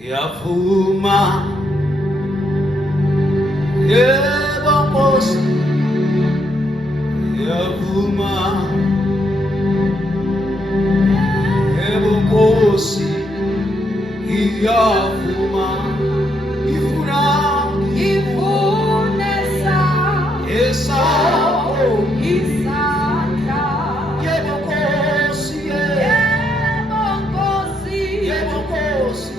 Yavuma, yebo Nkosi, yavuma, yebo Nkosi, yavuma, ifuna, esakho, yebo Nkosi, yebo Nkosi, yebo Nkosi,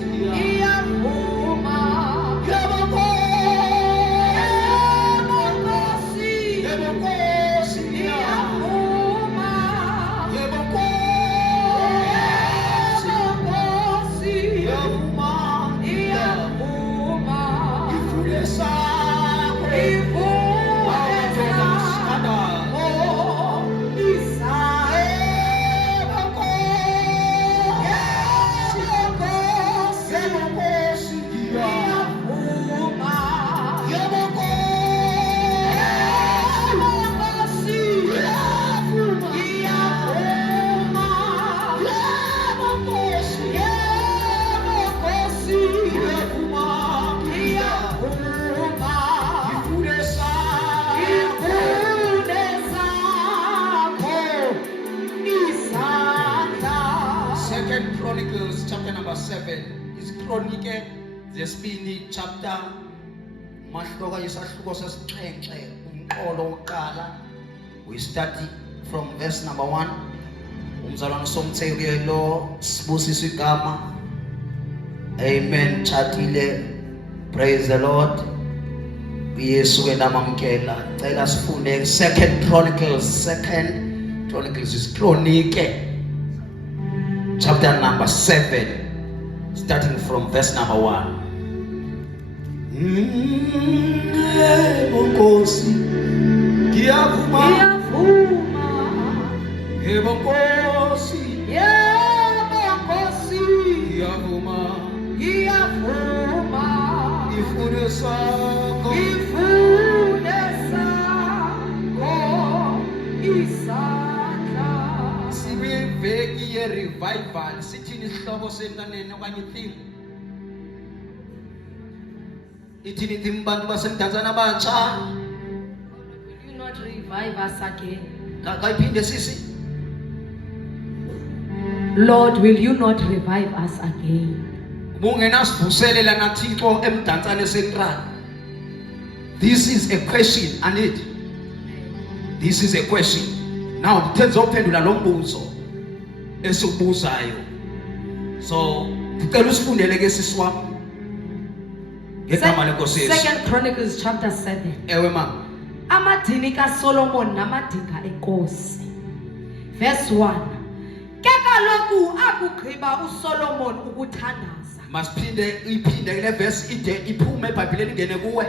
Chronicles chapter number 7 is Chronicle zesibini chapter mahloka yesahluko sesixhenxe umqolo oqala. We study from verse number 1. Umzalwane somtheke lo sibusisa igama. Amen. Chatile. Praise the Lord. Yesu enamamkela. Cela sifunde Second Chronicles is Chronicle chapter number 7, starting from verse number 1. Nkosi, ngiyavuma, yebo Nkosi, ngiyavuma, ifune sakho, veki ye revival sithini isihloko senkanene okanye theme ithini theme bantu basemdantsane abantsha. Will you not revive us again? Kayiphinde sisi. Lord, will you not revive us again? Bungenasivuselela naThixo emdantsane central. This is a question, Anit. This is a question. Now thenza uphendula lo mbuzo esibuzayo. So ngicela usifundele ke sisi wami ngegama lenkosi Yesu. Second Chronicles chapter 7. Ewe mama. Amadini kaSolomon namadinga enkosi. Verse 1. Ke kaloku akugqiba uSolomon ukuthandaza. Masiphinde kule verse ide iphume eBhayibhelini ingene kuwe.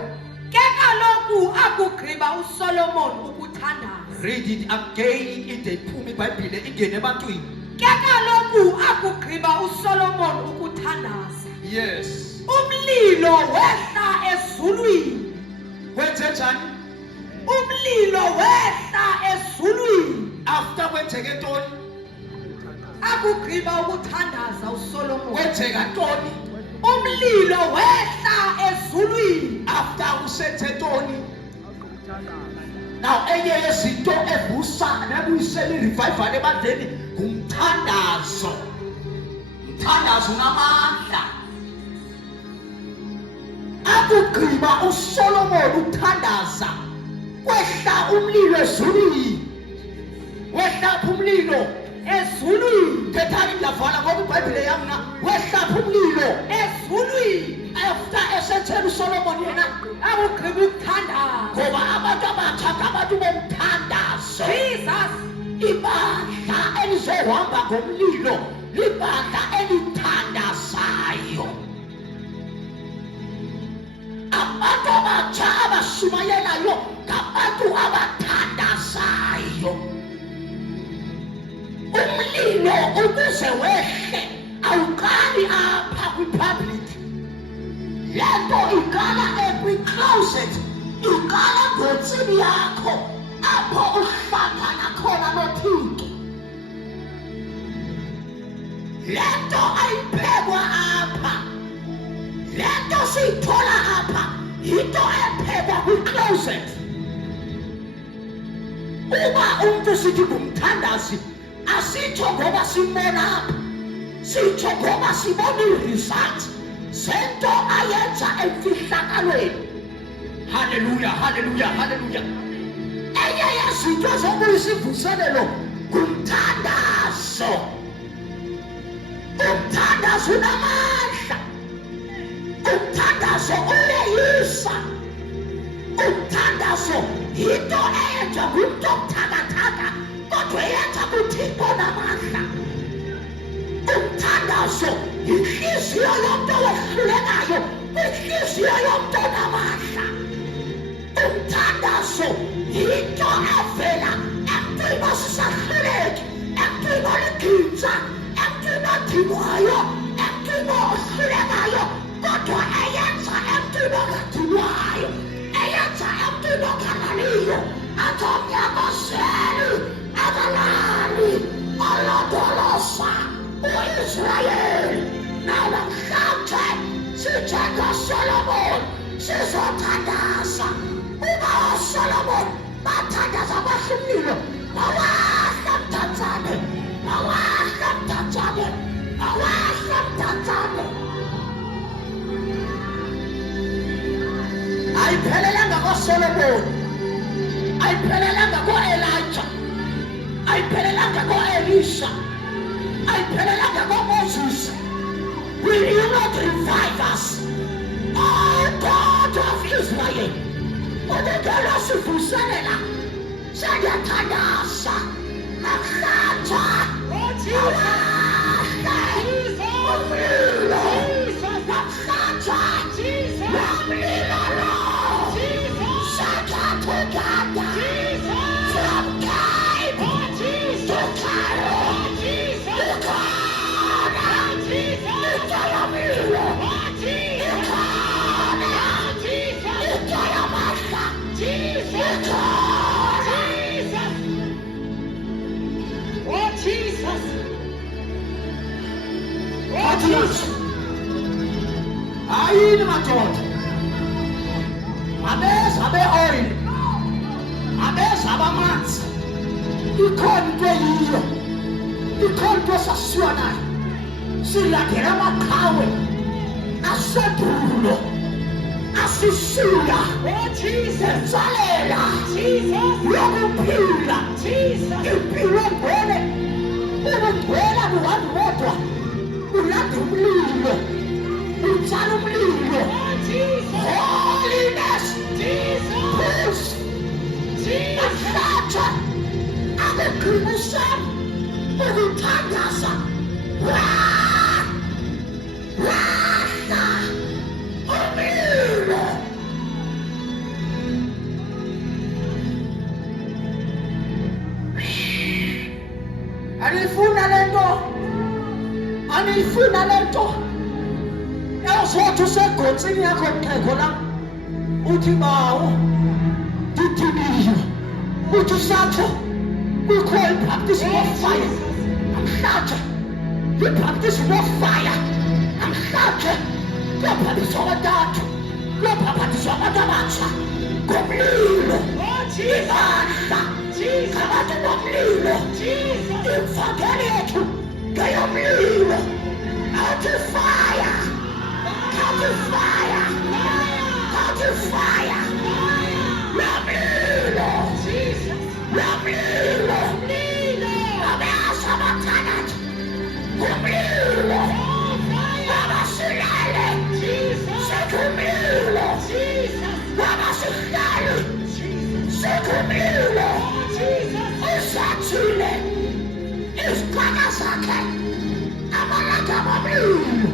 Ke kaloku akugqiba uSolomon ukuthandaza. Read it again ide iphume eBhayibhelini ingene ebantwini. Ke kaloku akugqiba uSolomon ukuthandaza. Yes. Umlilo wehla ezulwini. Wenze njani? Umlilo wehla ezulwini. After kwenzeke ntoni? Akugqiba ukuthandaza uSolomon. Kwenzeka ntoni? Umlilo wehla ezulwini. After usenze ntoni? Now enye yezinto evusa nebuyisela irevival ebandleni ngumthandazo. Umthandazo unamandla. Akugqiba uSolomon ukuthandaza kwehla umlilo ezulwini. Wehla umlilo ezulwini. Thethani ndavala ngoba iBhayibheli yami na wehla umlilo ezulwini. After esethela uSolomon yena akugqiba ukuthandaza. Ngoba abantu abatsha ngabantu bomthandazo. Jesus. Ibandla elizohamba ngomlilo libandla elithandazayo. Abantu abatsha abashumayelayo ngabantu abathandazayo. Umlilo ukuze wehle awuqali apha kwi-public. Lento iqala kwi-closet, iqala ngotsini yakho apho uhlangana khona noThixo. Lento ayiphekwa apha siyithola apha yinto ephekwa kwi-closet. Uba umuntu sithi ngumthandazi asitsho ngoba simbona apha, sitsho ngoba sibona i-result zento ayenza emfihlakalweni. Haleluya, haleluya, haleluya. Enye yezinto zokubuyisa ivuselelo ngumthandazo. Umthandazo unamandla, umthandazo uleyisa, umthandazo yinto eyenza ngumuntu obuthakathaka kodwa eyenza kuThixo namandla. Umthandazo yinhliziyo yomuntu owehlulekayo kwinhliziyo yomuntu onamandla. Umthandazo yinto evela emntwini osisahluleki, emntwini oligidza, emntwini odinwayo, emntwini ohlulekayo kodwa eyenza emntwini ongadinwayo, eyenza emntwini ongalaliyo athi omnyamazeli akalali olondoloza u-Israyeli. Namhlanje sinjengoSolomoni sizothandaza. Uba uSolomoni bathandaza abahlulile, mawahla mthanzane, mawahla mthanzane, mawahla mthanzane. Ayiphelelanga koSolomoni, ayiphelelanga ko-Elijah, ayiphelelanga ko-Elisha, ayiphelelanga koMoses. Will you not revive us, O God of Israel? Udingela sivuselela, siyathandaza namhlanje. Umlilo namhlanje, umlilo lo siyathuganda from Cape to Cairo, ikhona into yomlilo, ikhona into yamandla, ikhona. Ayini madoda, abeza be-oil, abeza abamanzi, ikhona into eyiyo, ikhona into esasiwa nayo. Silandela amaqhawe asendulo, asishiya insalela yokuphila, impilo engcwele. Ubungcwele buhambi bodwa, ulanda umlilo, utshala umlilo. Holiness, peace, namhlanje akuqinisa ukuthandaza. Lahla umlilo. Anifuna lento, anifuna lento. Yazothi usegotsini yakho xhego la, uthi bawo didiniyo, uthi sakho kukho i-baptism of fire. Namhlanje i-baptism of fire. Namhlanje kuyabhaptizwa abathathu, kuyabhaptizwa abantu abatsha ngomlilo. Ibandla ngabantu bomlilo, imvangeli yethu ngeyomlilo. Athi fire, athi fire, athi fire. Lomlilo, lomlilo, abeasa abathandathu ngomlilo. Abasilele sekumlilo, abasihlali sekumlilo. Usathile iziqhaka zakhe amalanga amamlilo.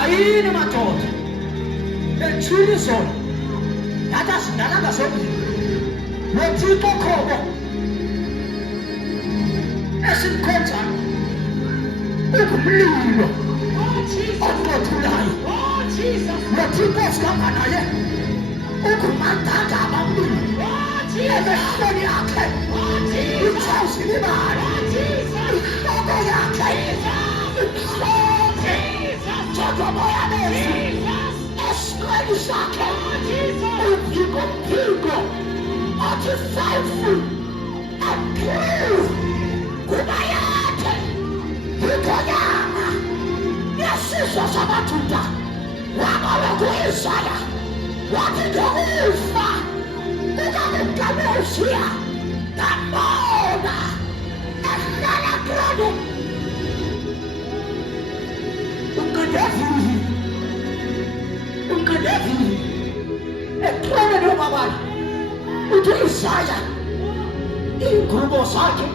Ayini madoda, bethini izolo nathi asidalanga somlilo. Nothixo khobo esimkhonzayo ungumlilo onqothulayo. Nothixo esihamba naye ungumandanga amamlilo. Emehlweni akhe ithawuzi libala, inhloko yakhe esifubeni sakhe uphiko athi faithful and true kuba yakhe ikhonyana yesizwe samaJuda wabala ku-Isaya wathi ngokufa kukaMusiya ngambona ehlala krone unkadevili ekrone nobabala uthi Isaya iinkulumo zakhe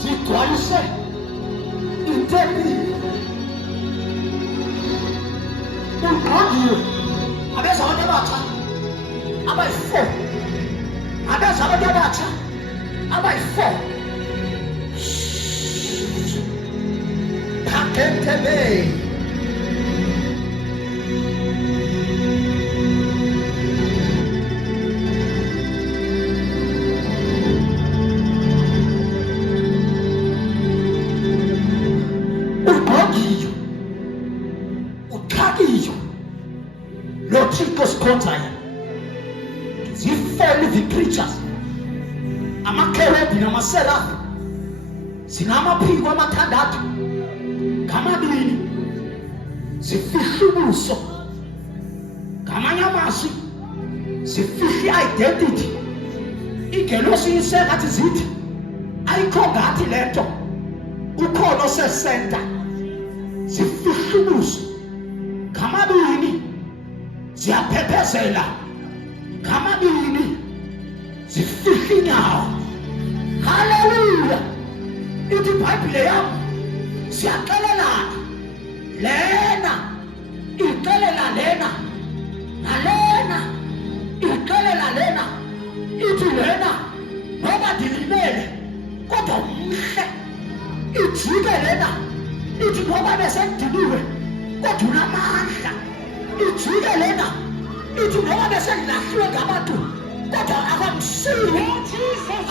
zigcwalise itempile ungqongiwe abeza abantu abatsha abayi-4 abeza abantu abatsha abayi-4 phakethebe Kontayo zifele the-creatures amakerubhi namaserafi zinamaphiko amathandathu ngamabili zifihla ubuso ngamanye amazwi zifihla i-identity ingelosi isengathi zithi ayikho ngathi lento ukhona osesenta zifihla ubuso ngamabili ziyaphephezela ngamabili zifihla inyawo. Haleluya! Ithi iBhayibhile yami siyaxelelana lena ixelela lena nalena ixelela lena ithi lena noba ndilimele kodwa umhle ijike lena ithi noba besendiniwe kodwa unamandla ijike lena ithi noba besendilahliwe ngabantu kodwa akamsiwe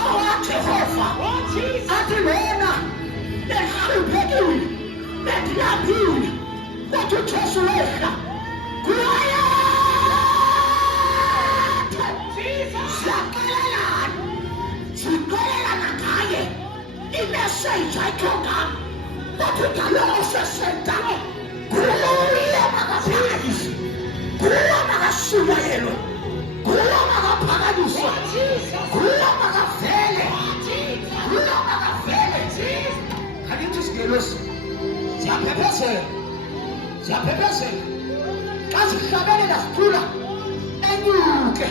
awaJehova athi lena behluphekile bendilambile kodwa uJesu wehla kuye siyaxelelana ngaye imeseji ayikho ngami kodwa ngalowo sesenta kuye makaphakanyiswe kuye makashumayelwe kuye makaphakanyiswe kuye makavele kuye makavele. Angithi sigelosi ziyaphephezela xa zihlabelela zikhula enyuke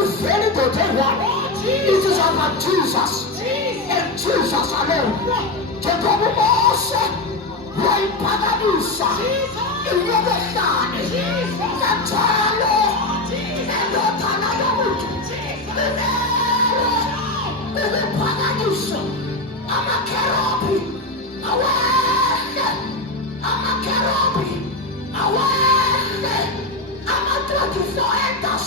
ivele indoda eyi-1 it is about Jesus and Jesus alone. Njengoba uMose wayiphakamisa inyebelane kanjalo indodana yomuntu ukuphakanyiswa amakerubhi awehle ama-24 elders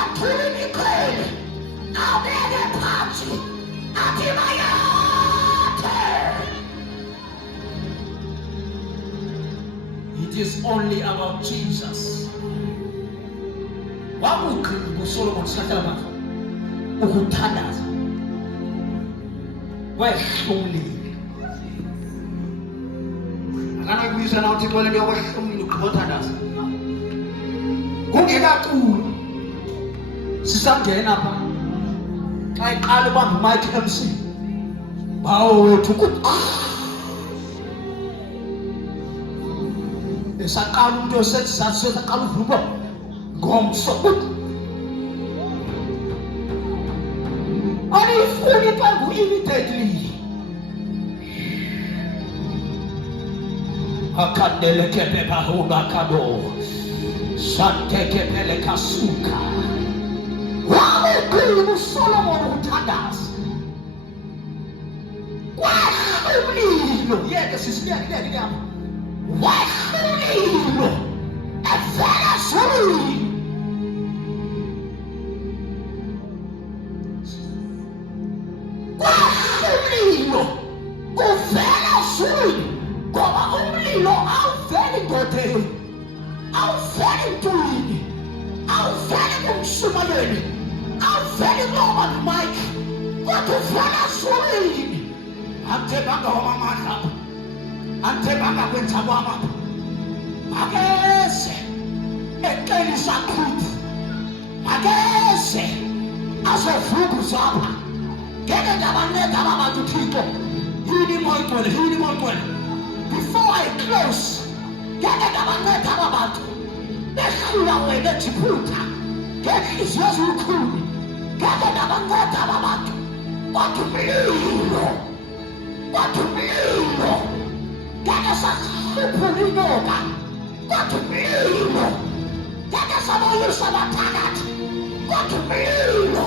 athule imiqhele abeke phansi athi bayathe. It is only about Jesus. Wamugqila nguSolomon Sahlabaka ukuthandaza wayehlomulile. Akanakubiza na uThixo lento yokwehlomulile ukuthandaza kungekaqulu sisangena apha xa iqala ubamba uMike MC bawo wethu esaqala umuntu osaqala uvuko ngomso ayifuni iqembu immediately akadele kepe bahunga kado santeke pele kasuka wamugqila uSolomon ukuthandaza kwahlumlilo yeke sisiyakileke lapha wahlumlilo evela ezulwini kwahlumlilo uvela ezulwini ngoba umlilo awuveli ngodeni awuveli mtulini, awuveli kumshumayeli, awuveli noma Mike, kodwa uvela ezulwini. Akuthembanga wamamandla apha, akuthembanga kwenza kwami apha. Akeze eqelisa qhubu, akeze azovukuza apha. Ngeke ndabanceda aba bantu Thixo. Yini moyigcwele. Before I close, ngeke ndabanceda aba bantu. Behlula wena Jiphuta, ngenhliziyo ezilukhuni. Ngeke ndabanceda aba bantu. Kodwa umlilo, ngeke sahluphula inyoka. Kodwa umlilo, ngeke saboyisa abathakathi. Kodwa umlilo,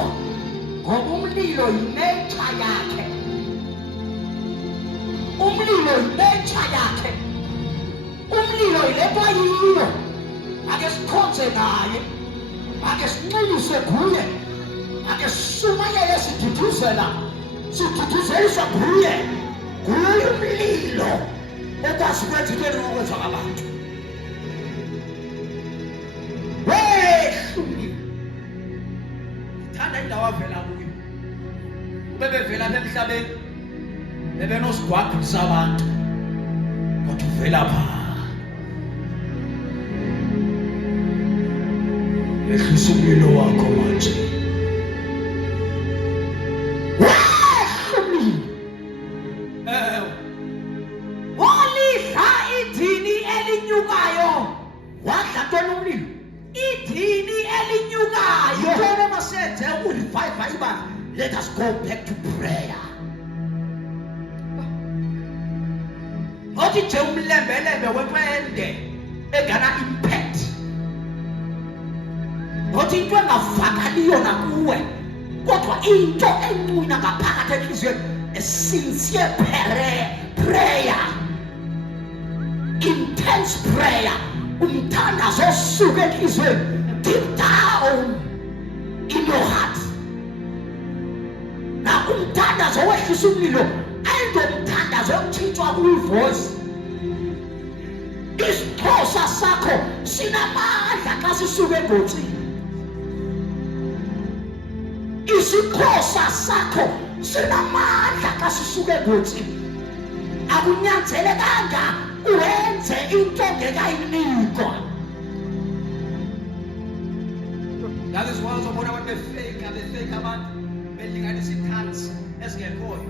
ngoba umlilo yinecha yakhe. Umlilo yilento ayiyo. Ake sikhonze naye, ake sinxilise kuye, ake sishumayele siduduzeliswa kuye umlilo ekwazi ukwenza into enokwenza ngabantu. Wehlulile, thanda indawo avela kuyo. Ubebevela emhlabeni bebenosigwagwisa abantu, kodwa uvela phaa. Ehlisa umlilo wakho manje. Walidla idini elinyukayo. Wadla ntoni umlilo? Idini elinyukayo. Ntona masenze ukurevive ibandla. Let us go back to prayer. Othi nje umlembelembe wepende engana impact. Othi into engavakaliyo nakuwe, kodwa into encwina ngaphakathi enhliziyweni, a sincere prayer, intense prayer, umthandazo osuka enhliziyweni, deep down in your heart. Na umthandazo wehlisa umlilo ayingomthandazo othinthwa kuyivoice. Isixhosa sakho sinamandla xa sisuka engozini. Isixhosa sakho sinamandla xa sisuka engozini. Akunyanzelekanga uwenze into ongekayinikwa. That is why uzobona abantu befake abantu belinganisa itanks ezingekhoyo.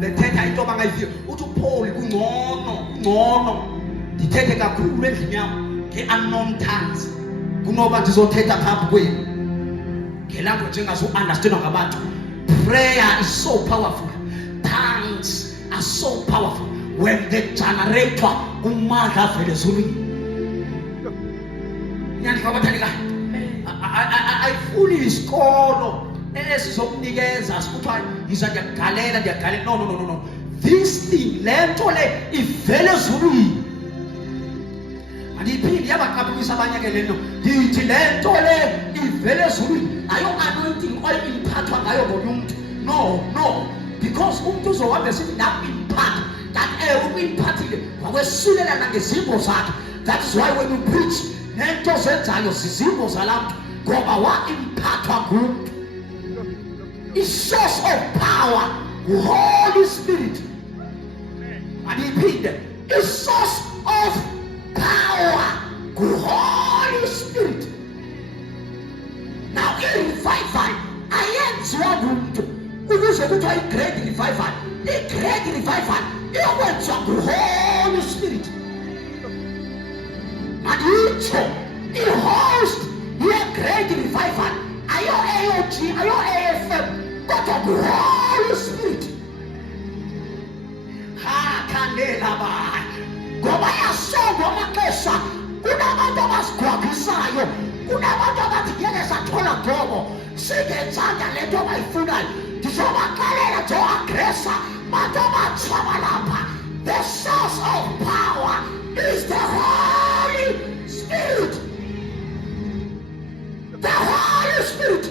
Bethetha into abangayifiyo. Uthi uPaul kungcono ndithethe kakhulu endlini yami nge-unknown tongues kunoba ndizothetha phambi kwenu ngelanguage engazu-understandwa ngabantu. Prayer is so powerful. Tongues are so powerful when they generator kumandla avela ezulwini. Nyandika abathandikayo, ayifuni isikolo esizokunikeza sikuthiwa yiza ndiyagalela. No. This thing, le nto le ivele ezulwini. Andiphinde yabaqaphelisa abanye ke le nto. Ndithi le nto le ivele ezulwini. Ayo anointing imphathwa ngayo ngomnye umuntu. No. Because umuntu uzohamba esithi naku-imphatha. Kanti uku-imphathile wakwesulela nangezimbo zakhe. That is why when you preach, nento zenzayo zizimbo zalaa mntu ngoba wa-imphathwa ngumntu. Source of power, the Holy Spirit. And repeat, the source of power, the Holy Spirit. Now, in revival, I am Zwagunto. We will say to a great revival. The great revival, it went from the Holy Spirit. And the host, the great revival. Are you AOG? Are you AFM? God of the Holy Spirit. Hakanela ba. Ngoba yasongo amaxesha kunabantu abasigwagisayo, kunabantu abathi ngeke sathola gobo singenzanga le nto abayifunayo. Ndizobaxelela nje oagresa bantu abatshaba lapha. The source of power is the Holy Spirit. The Holy Spirit.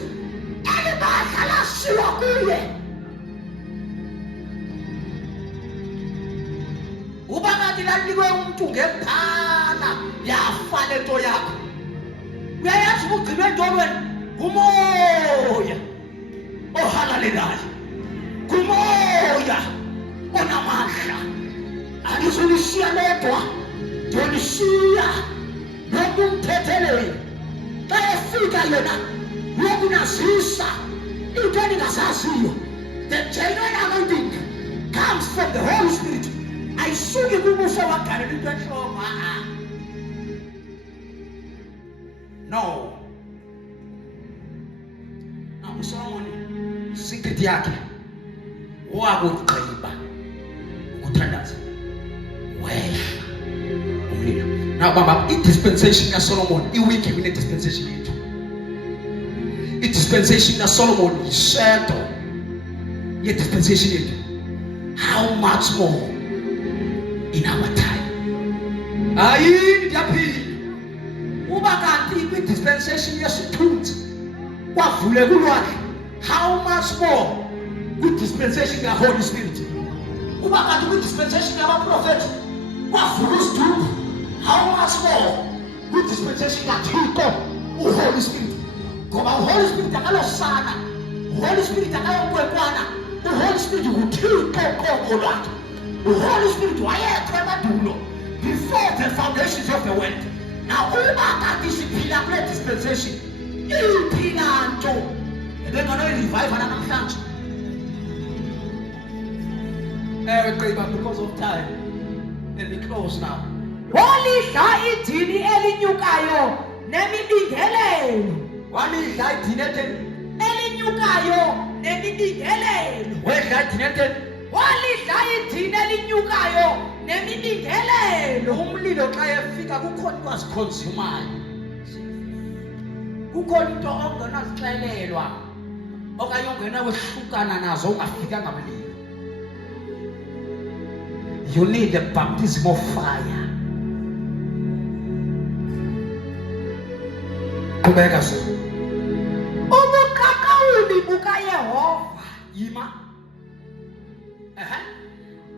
uba ngathi lanikwe umuntu ngephala yafa lento yakho. Uyayazi ukugcina entolweni umoya ohalalelayo, kumoya onamandla. Angizolishiya lodwa, ngizolishiya nokumthetheleni. Xa efika yena yokunazisa into eningazaziyo. The genuine anointing comes from the Holy Spirit. Ayisuki kubuso wagalela into enhloko. No. Now uSolomon secret yakhe wakugqiba ukuthandaza. Wehla umlilo. Now baba, i-dispensation kaSolomon iwiki kune dispensation yethu. I-dispensation kaSolomon ishadow ye-dispensation yethu. How much more in our time? Ayini ndiyaphila. Uba kanti kwi-dispensation yesithunzi kwavule kulwakhe, how much more kwi-dispensation ka-Holy Spirit? Uba kanti kwi-dispensation yabaprofethi kwavula isithunzi, how much more kwi-dispensation kaThixo uHoly Spirit? Ngoba uHoly Spirit akalosana, uHoly Spirit akayonkwekwana, uHoly Spirit nguThixo qoqo lwakhe. uHoly Spirit wayekho emadulo before the foundations of the world. Now uba kanti siphila kule dispensation, iphila nto ebenganoyirevive namhlanje. Because of time. Let me close now. Walidla idini elinyukayo nemibingelelo. Walidla idini elinyukayo nemibingelelo. Wedla idini Walidla idini elinyukayo nemibingelelo. Umlilo xa efika kukhona into aziconsumayo. Kukhona into ongenazixelelwa okanye ongena wehlukana nazo ungafikanga mlilo. You need a baptism of fire. Kubeka se. Ubukakauli bukaYehova Yima.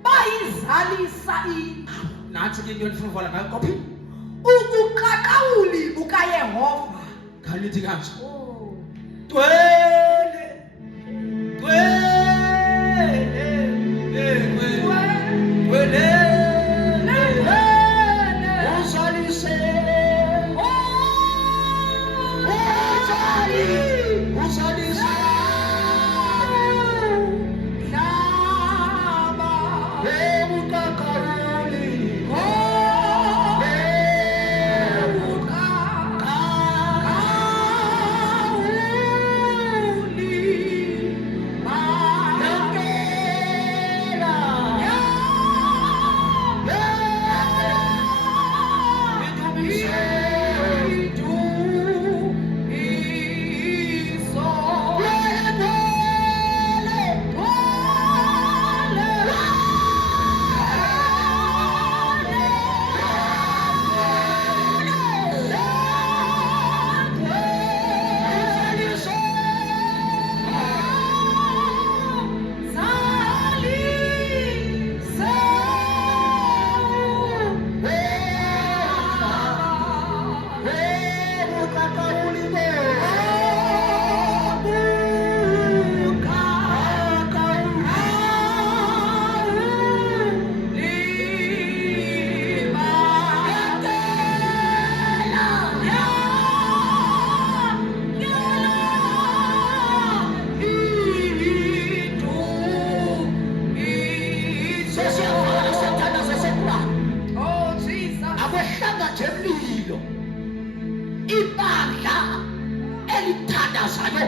bayizalisa indlu. Nathi ke into endifuna uvala ngayo copy. Ubukakauli bukaYehova. Khanithi kanje. Ibandla elithandazayo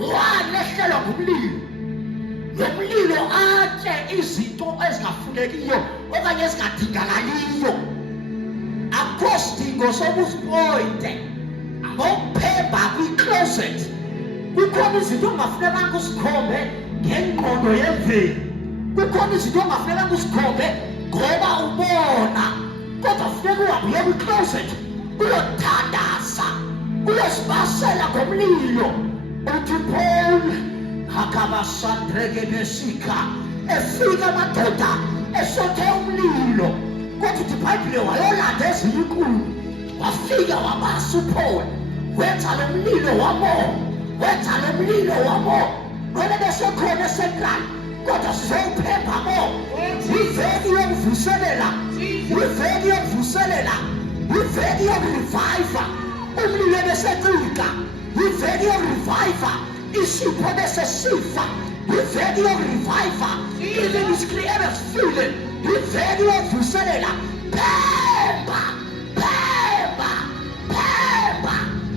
walehlelwa ngumlilo. Lo mlilo athe izinto ezingafunekiyo okanye ezingadingakaliyo. Akho sidingo sokuzipointe ngokuphemba kwi-closet. Kukhona izinto ongafunekanga uzikhombe ngengqondo yemveli. Kukhona izinto ongafunekanga uzikhombe ngoba ubona, kodwa funeka uhambe uye kwi-closet uyothandaza, uyosibasela ngomlilo. Uthi Paul akabasandreke besika efika amadoda esothe umlilo. Kodwa uthi iBhayibhile wayolanda ezinye inkulu, wafika wabasa uPaul, wenza lo mlilo wamo. Noma besekhona eSentral, kodwa sizowuphepha mo. Iveki yokuvuselela, iveki yokureviva. Umlilo besecika, iveki yokureviva. Isipho bese sifa, iveki yokureviva. Even his creative feeling, iveki yokuvuselela. Phemba.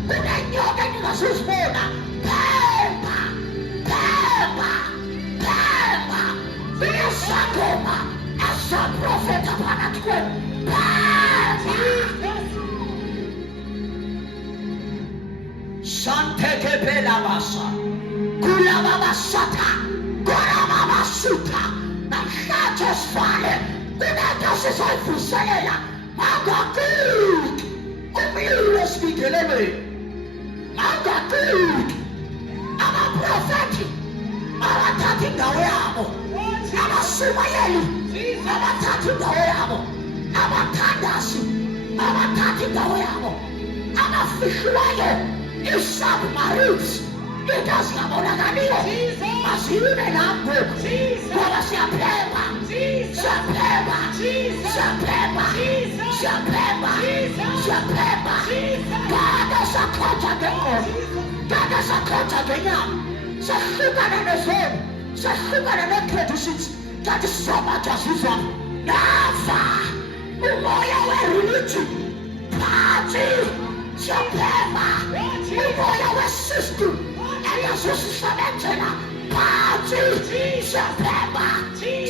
Kunenyoka ningasizibona. Phemba. Uyasakoma asaprofeta phakathi kwenu. Santeke belabasa, kulababasata, kulababasuta, namhlanje sivale, kunento sizoyivuselela, mangakiki, umlilo esibikelelweni, mangakiki, abaprofeti, abathatha indawo yabo, abashumayeli, abathatha indawo yabo, abathandasi, abathatha indawo yabo, abafihlwayo, isubmarines, into zingabonakaliyo, masiyime lapho, ngoba siyaphepha, kade sakhonja ngenqondo, kade sakhonja ngenyama, sahlukana nezoni, sahlukana ne-traditions, kanti sizomanje sizwa nafa umoya we-religion phansi. Siyaphepha umoya we-system engazosisebenzela phansi. Siyaphepha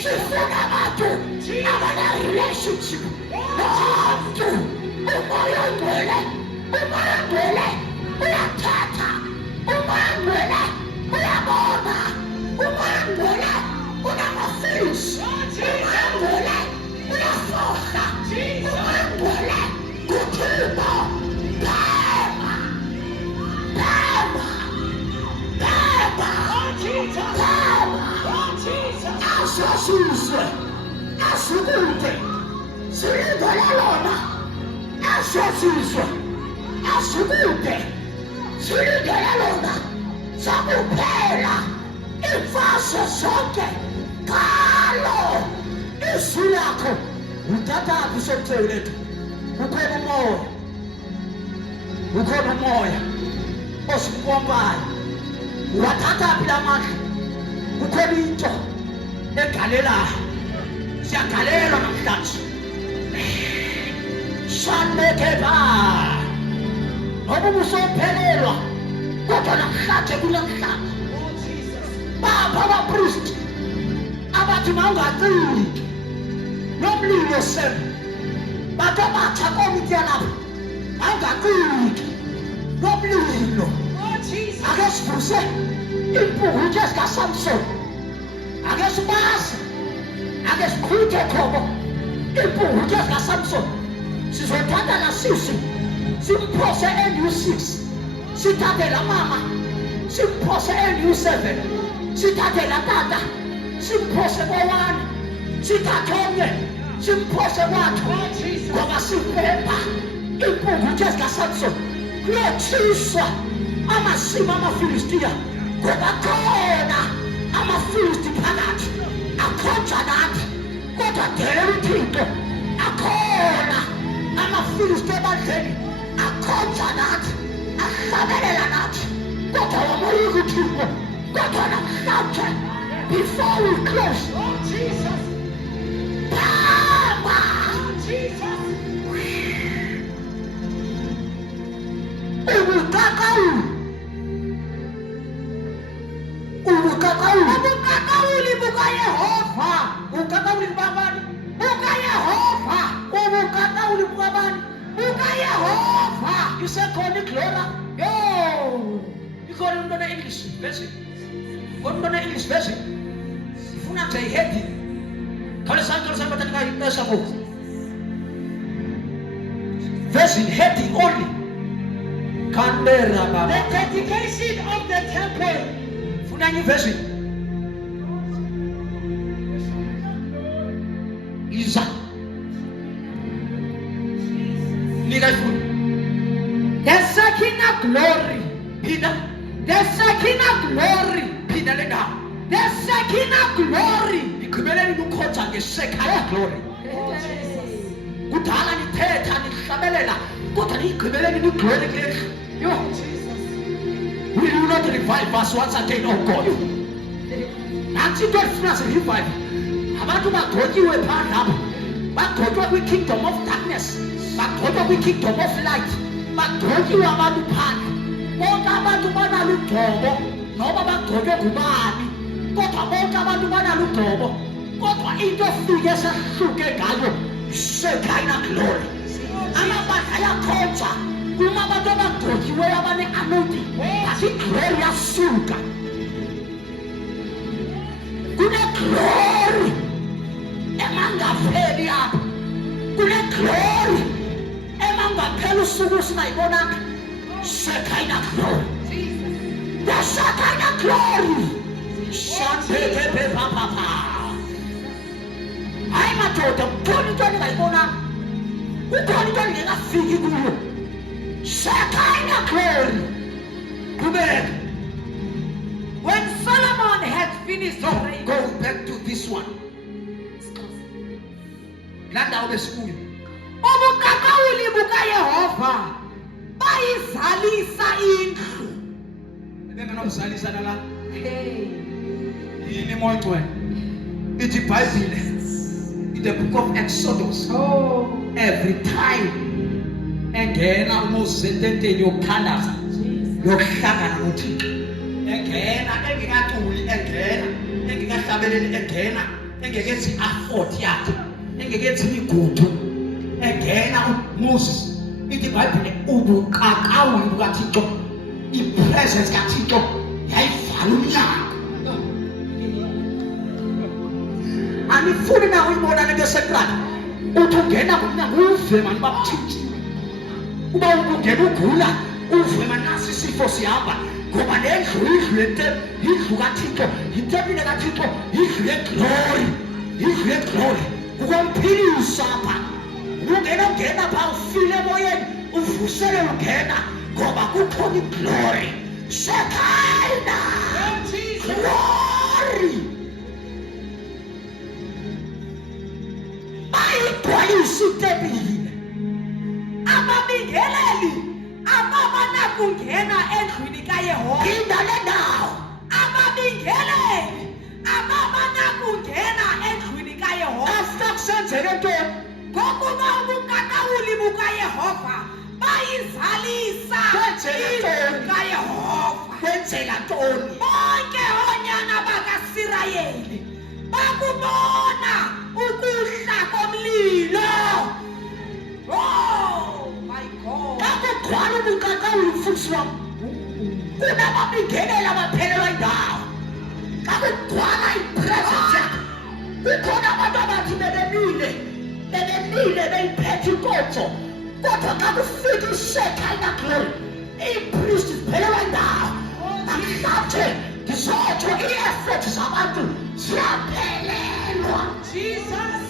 sifuna abantu abane-relationship nomntu. Umoya ongcwele uyathetha, umoya ongcwele uyabona, umoya ongcwele unama-feelings, umoya ongcwele uyafohla, umoya ongcwele kuthixo. Asasizwe asikude silindele lona, asasizwe asikude silindele lona, sakuphela imfazwe zonke ngalo izwi lakho. Uthathaphi somthetho lethu? Ukhona umoya osikupompayo. Wathathaphi la mandla? Kukhona into egalelayo, siyagalelwa namhlanje. Shanekeba noba ubusophelelwa, kodwa namhlanje kunamhlanje bapha abapristi abathi mawungaciki nomlilo sem, bathe batsha komiti yalapha mawungaciki nomlilo. Ake sivuse impuku zikaSamson, ake sibase, ake sikhuthe khobo impuku zikaSamson. Sizothatha nasisi simphose NU6, sithathe la mama simphose NU7, sithathe la tata simphose ko1, sithathe omnye simphose kwakhe, ngoba siphepha impuku zikaSamson kuyotshiswa amasimo amaFilistiya, ngoba khona amaFilisti phakathi akhonja nathi, kodwa dela uThixo akhona amaFilisti ebandleni akhonja nathi, ahlabelela nathi, kodwa wamoyika uThixo. Kodwa namhlanje before we close, Baba, ubukakauli bukaYehova, ubukakauli bukabani? BukaYehova, ubukakauli bukabani? BukaYehova. Isekhona iglora. Yo, ikhona umntwana English version, umntwana English version ifuna nje iheading. Khona santo bathanika ixesha ngoku version heading only. Canberra, Baba. The dedication of the temple. Funani version. iza nika ifundo The Shekinah glory. phinda The Shekinah glory. phinda le ndawo The Shekinah glory. igqibeleni kukhonza ngeShekinah glory kudala nithetha nihlabelela kodwa niyigqibeleni niglory kule yo will you not revive us once again oh God nansi into efuna sirevive abantu bagqotyiwe phandle apha bagqotywa kwi-kingdom of darkness bagqotywa kwi-kingdom of light bagqotyiwe abantu phandle bonke abantu banalo ugcobo noba bagqotywe ngubani kodwa bonke abantu banalo ugcobo kodwa into efike sehluke ngayo Shekinah glory amabandla ayakhonza kuma abantu abagqotyiweyo abane-anointing but iglory yasuka kune-glory emangapheli apha kune-glory emangapheli usuku singayibonanga Shekinah glory the Shekinah glory shantetepephapapha hayi madoda kukhona into endingayibonanga kukhona into endingekafiki kuyo Shekinah glory qhubeka When Solomon had finished praying, go back to this one laa ndawo besikuyo ubuqaqawuli bukaYehova bayizalisa indlu. ebengenomzalisa nala Hey. yini moyingcwele ithi ibhayibhile in the book of Exodus Oh, every time engena uMoses ententeni yokuthandaza Jesus. yokuhlangana noThixo engena engekaculi engena engekahlabeleli engena engekenzi i-afford yakhe engekenzi imigudu engena uMoses ithi ibhayibhile ubuqaqawuli bukaThixo ipresence kaThixo yayivala umnyango anifuni na uyibona lento esekrana uthi ungena ngomnyango uve mani bakuThixo uba ungena ugula uve mani nasi isifo sihamba ngoba lendlu yindlu kaThixo yitempile kaThixo yindlu yeglory yindlu yeglory ukwamphilisa apha ungena pha ufile emoyeni uvusele ungena ngoba kukhona iglory Shekinah glory bayigcwalisa itempile Ababingeleli ababanakungena endlwini kaYehova. phinda le ndawo Ababingeleli ababanakungena endlwini kaYehova. after kusenzeke ntoni Ngokuba ubuqaqawuli bukaYehova bayizalisa Kwenzela indlu ntoni? kaYehova. kwenzela ntoni Bonke onyana bakaSirayeli bakubona ukuhla komlilo. Oh my God. xa kugcwala ubuqaqawuli mfundisi wam kunababingelela baphelelwa indawo xa kugcwala ipresence yakho kukhona abantu abathi bebemile beyiphethe inkonzo kodwa xa kufika iShekinah glory iipristi ziphelelwa indawo namhlanje ndizotsho ii-effort zabantu ziyaphelelwa Jesus.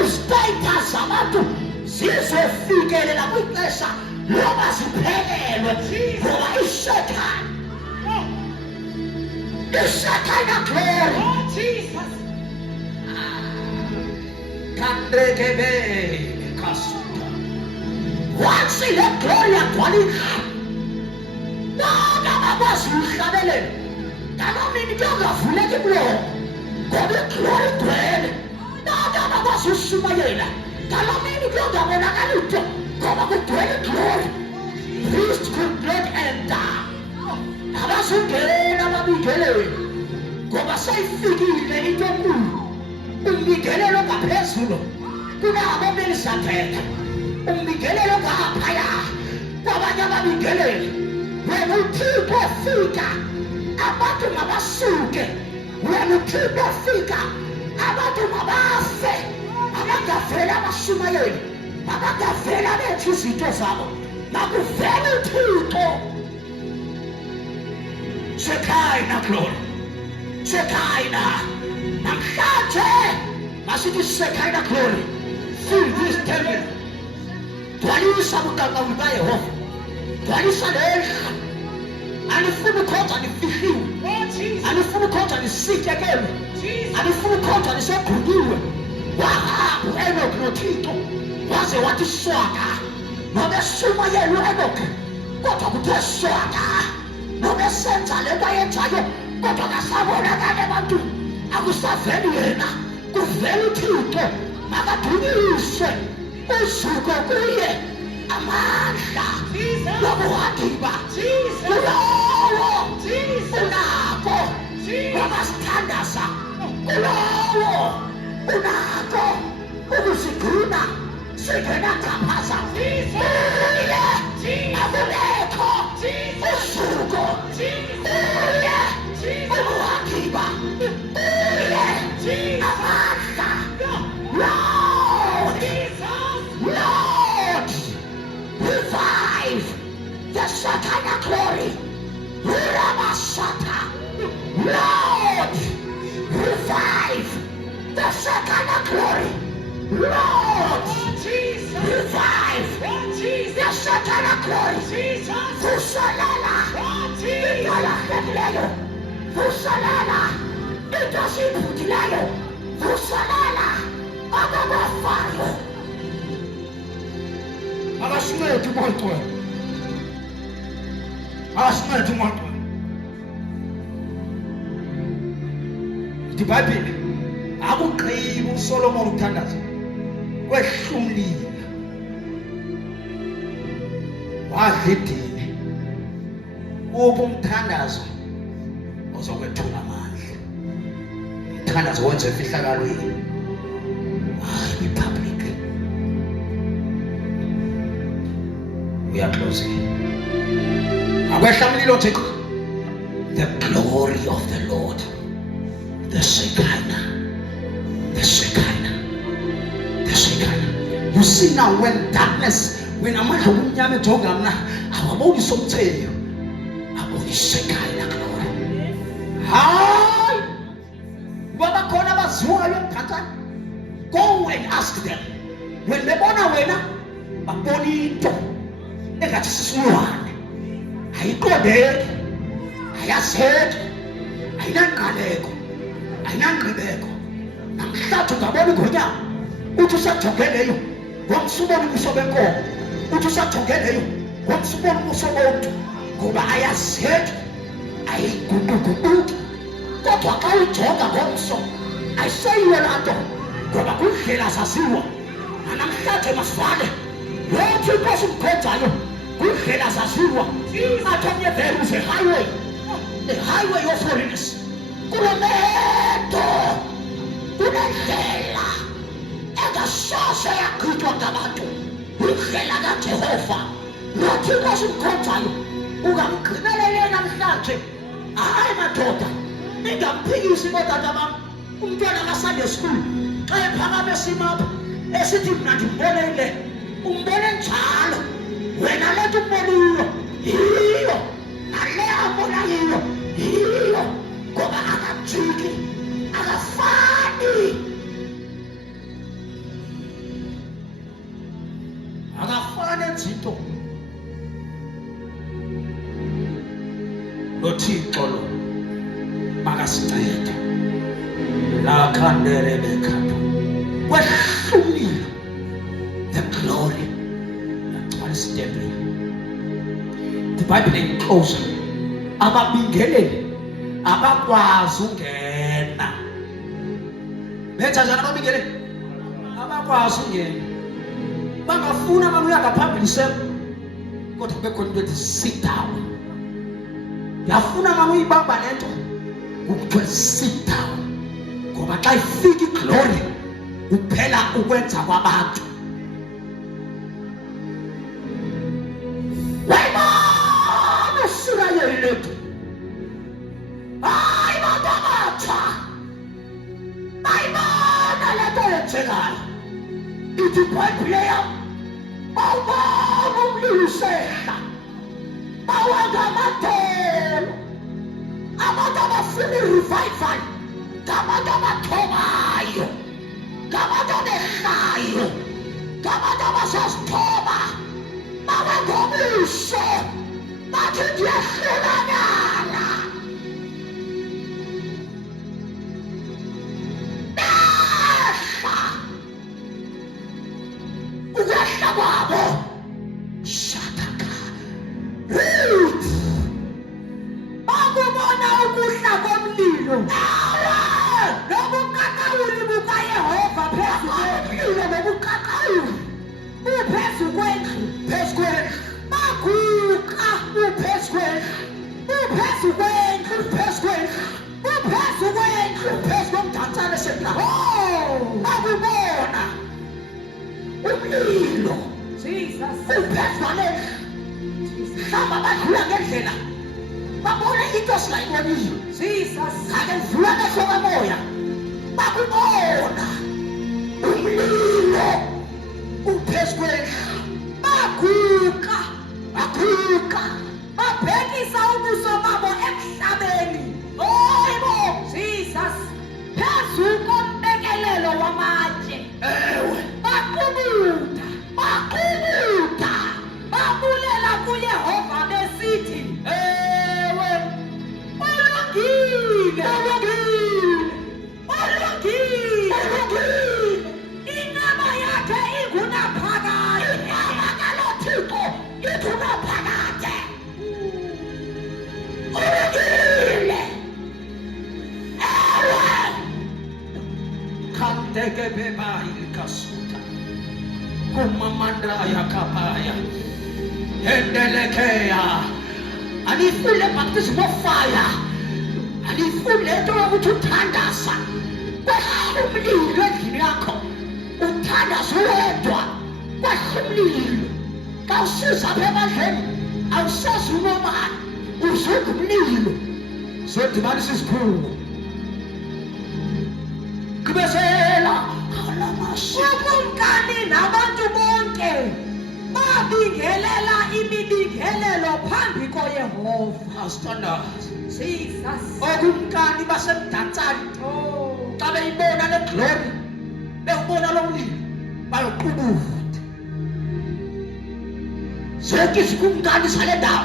istatus zabantu zizofikelela kwixesha loba ziphelelwe ngoba iShekinah glory Oh Jesus. kandrekebe kasuta once le glory yagcwala indlu bonke abakwazi uyihlabelela ngaloo mini kuyongavuleki umlomo ngoba iglory igcwele bonke abakwazi ushumayela ngaloo mini kuyongabonakali nto ngoba kugcwele iglory priest could not enter abazungena ababingeleli ngoba seyifikile into enkulu umbingelelo ongaphezulu kunabo belisathetha umbingelelo ongaphaya kwabanye ababingeleli wena uThixo efika abantu mabasuke wena uThixo efika abantu mabafe abangavela abashumayeli abangavela bethu izinto zabo makuvele uThixo Shekinah glory Shekinah namhlanje masithi Shekinah glory. Fill this temple. Dwalisa buqaqawuli kaYehova. Dwalisa lendlu. Anifuna ukhonza nifihliwe. Anifuna ukhonza nisityekelwe. Anifuna ukhonza niseguniwe. Wahamba u-Enoch noThixo waze wathi swaka. Nobeshumayela u-Enoch kodwa kuthe swaka. Nobesenza le nto ayenzayo kodwa kasabonakali ebantwini. Akusaveli yena, kuvela uThixo. Makadunyiswe usuku kuye amandla lobuhandiba kulowo unako wamasithandaza kulowo unako ukusigcina singenachaphaza kuye akubekho usuku kuye ubuhandiba kuye amandla. Lord, Lord, revive the Shekinah glory. Ramasata. Lord, revive the Shekinah glory. Lord, revive the Shekinah glory. Vusalala, Italahleyo, Vusalala, Itasimputilayo, Vusalala, Agabafayo. Akasincede umuntu wena. Akasincede umuntu wena. IBhayibheli akugqibi uSolomon uthandaza kwehlumlile. Wadla idini. Umthandazo ozokwethula amandla. Umthandazo wenze efihlakalweni. Be public. We are closing. The glory of the Lord. The Shekinah. The Shekinah. The Shekinah. You see now when darkness, when amandla omnyama ejogana, awaboni somthelio. Aboni Shekinah glory. Hayi. Baba khona baziwayo emkhathani. Go and ask them. When they bona wena, babona into engathi sisilwane. Ayiqondeki, ayazeki, ayinanqaleko, ayinanqibeko. Namhlanje ungabona ingonyama, uthi usajongeleyo, ngomsubona ubuso benkomo, uthi usajongeleyo, ngomsubona ubuso bomuntu, ngoba ayazeki, ayiguquguquki. Kodwa xa ujonga ngomso, ayiseyiwe laa nto. Ngoba kundlela zaziwa namhlanje masivale yonke into esimkhonzayo kundlela zaziwa. Athomnye there is a highway of holiness. Kulomedo kunendlela engasoze yaqhithwa ngabantu, indlela kaJehova. Nothi into esimkhonzayo ungamgqinelele namhlanje. Hayi madoda, ningamphikisi bodade bam. Umntwana kaSunday school xa ephakame esimapha esithi mna ndimbonile, umbone njalo. Wena le nto umboniyo yiyo, nale abona yiyo, ngoba akajiki, akafani. Akafani izinto. Nothixo lo makasincede. La kandere bekapha kwehlumile the glory nagcwala isitempile. IBhayibheli inclose ababingeleli abakwazi ungena. Benza njani ababingeleli? Abakwazi ungena. Bangafuna ababuya ngaphambili sem kodwa bekhona into ethi sit down. Yafuna mama uyibamba lento ukuthiwa sit down. Ngoba xa ifika iglory uphela ukwenza kwabantu. Wayibona uSirayeli lethu. Hayi bantu abatsha. Bayibona lento yenzekayo. Ithi iBhayibhile yam bawubona umlilo usehla. Bawanga amathelo. Abantu abafuna i-revival ngabantu abathobayo. abantu abasasithoba babangomuso bathi ndiyahlulanyana ukwehla kwabo shataka bakubona ukuhla komlilo nobukakawuli bukaYehova phezu komlilo nobukakawuli uphezu kwendlu baguka uphezu kwendlu komdansane sepla bakubona umlilo Jesus. uphezu kwalendlu hlamba badlula ngendlela babona into esingayiboniyo Jesus. ake ndlula amehlo kamoya bakubona umlilo uphezu kwendlu baguka babhekisa ubuso babo emhlabeni oyibo Jesus. Phezu kombekelelo wamatshe. ewe Baqubutha. Babulela kuYehova besithi, ewe ulungile. Inyama yakhe igunaphakade. inyama kaLothixo igunaphakade ulungile ewe kanteke bebayikasuta kumamandaya kapaya endelekeya anifule baptism of fire anifule into yokuthi uthandaza kwehla umlilo endlini yakho uthandaza uwedwa kwehla umlilo xa usiza apha ebandleni awusazi unomani uzuda umlilo zodibanisa izikhulu gqibezela Ukumkani nabantu bonke babingelela imibingelelo phambi koYehova. standards Jesus. okumkani basemdansane Oh. xa beyibona le glory bewubona lo mlilo bayoqubutha zonke izikumkani zale ndawo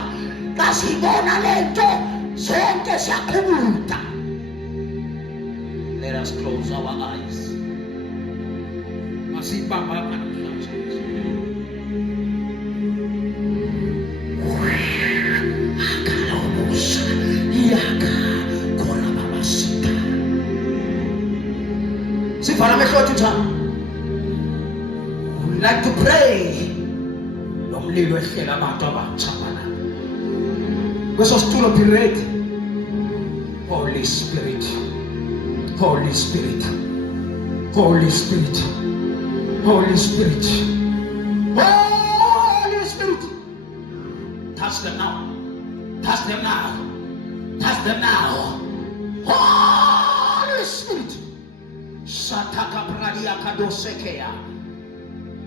xa siyibona le nto zonke siyaqubutha. Let us close our eyes. Masibamba namhlanje. Akalobusa yaka khona babasita. Sivala amehlo ethu njalo. We'd like to pray. Lo mlilo ehlela abantu abatsha bana. Kweso situlo pirate. Holy Spirit. Holy Spirit. Holy Spirit. Holy Spirit. Holy Spirit. Touch them now. Touch them now. Touch them now. Holy Spirit. Sataka pradia kadosekea.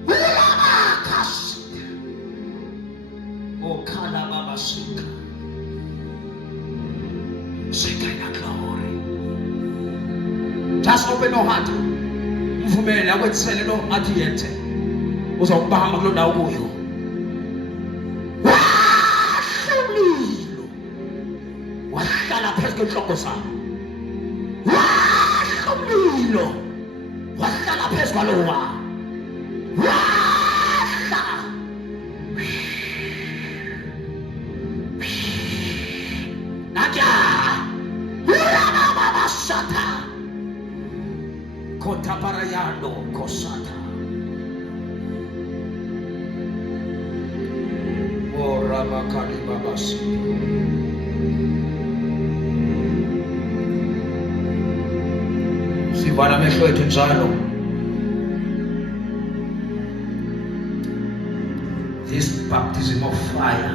Wilamakas. Okala babasuka. Sekaya glory. Just open your heart. Mvumela kwethisele lo athi yethe. Uzokubamba kulo ndawo kuyo. Wahlulilo. Wahlala phezu kwenhloko sakho. Wahlulilo. Wahlala phezu kwalowa. Wahla. Naja. Ulama baba sata. Kota parayando kosata. Ora bakali babasi. Sivala amehlo ethu njalo. This baptism of fire.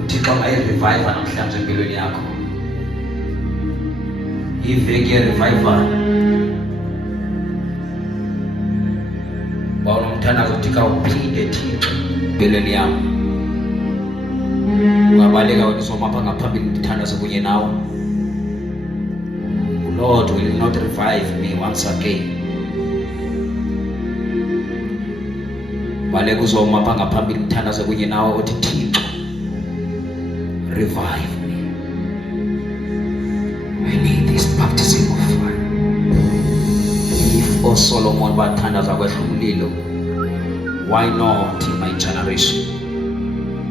Uthixo mayirevive namhlanje empilweni yakho. Iveki ye-revival. Wawunomthandazo uthika uphinde Thixo empilweni yakho. Ungabaleka wena usomapha ngaphambili ndithandaze kunye nawe. Lord will not revive me once again. Baleka uzoma pha ngaphambili mthandaze kunye nawe uthi Thixo, revive me. I need this baptism of fire. If Solomon bathandaza kwehla umlilo, why not in my generation?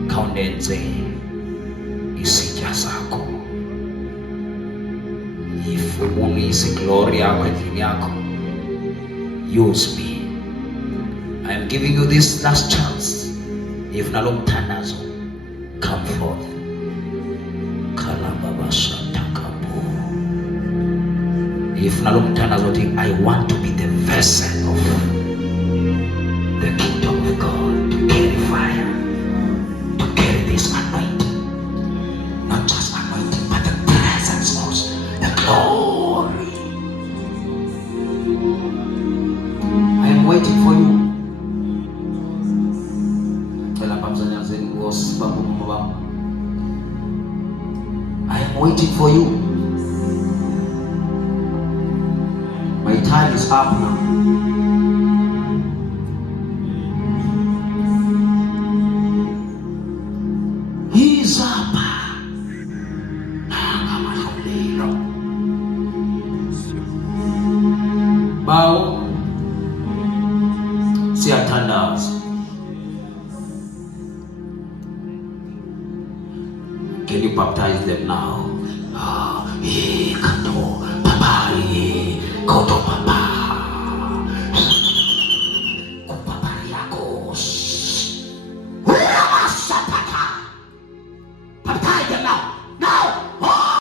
Khawundenze isitya sakho. If ubonisa iglory yakho endlini yakho, use me. I am giving you this last chance. If nalo mthandazo, come forth. If nalo mthandazo, I want to be the vessel of the kingdom of God, to carry fire, to carry this anointing. Not just anointing, but the presence also, the glory. I am waiting for you. I am waiting for you. My time is up now. He's up. Bow. Siyathandaza. Can you baptize them now? Kato, Papa, Koto,